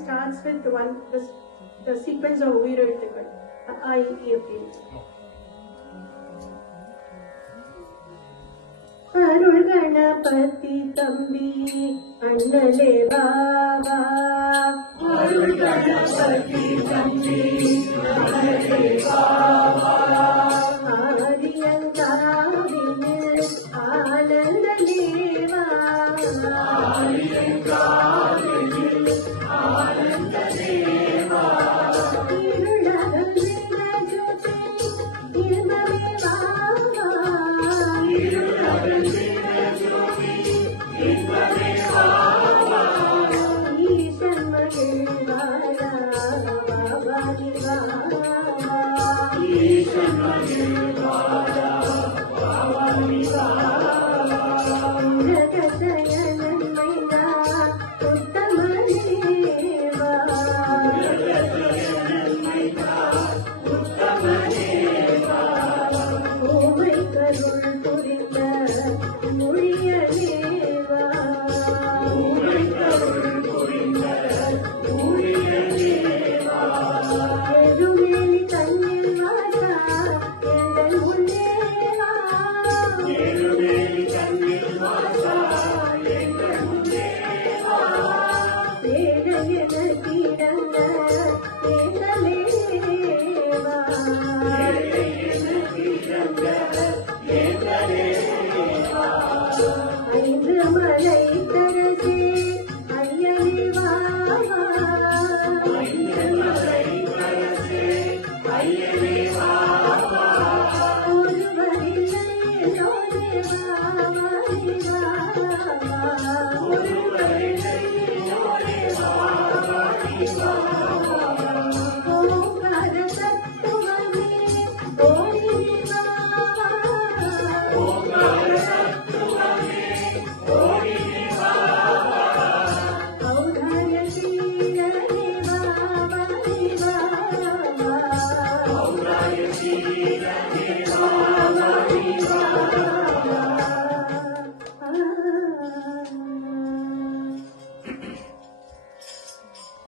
starts with the sequence of உயிரெழுத்துக்கள் அ இ ஈ அப்படின்னு. அருள் கணபதி தம்பி அண்ணலே வாவா, அருள் கணபதி தம்பி அண்ணலே வாவா, ஆரியங்காவினில் ஆனந்த தேவா, ஆரியங்காவினில் ஆனந்த தேவா, இருளகன்ற ஜோதி இன்பமே வாவா, இருளகன்ற ஜோதி இன்பமே வாவா, ஈசன் மகிழ்வாரா வாவாரி வாவா, ஈசன் மகிழ்வாரா வாவாரி வாவா, உலகசயனன் மைந்தா உத்தமதேவா, உலகசயனன் மைந்தா உத்தமதேவா, ஓமை கருள் புரிந்த மொழியதேவா, ஓமை கருள் புரிந்த மொழியதேவா, எருமேலி தன்னில் வாசா எங்கள் முன்னேவா, எருமேலி தன்னில் வாசா எங்கள் முன்னேவா, வேத என கிடந்த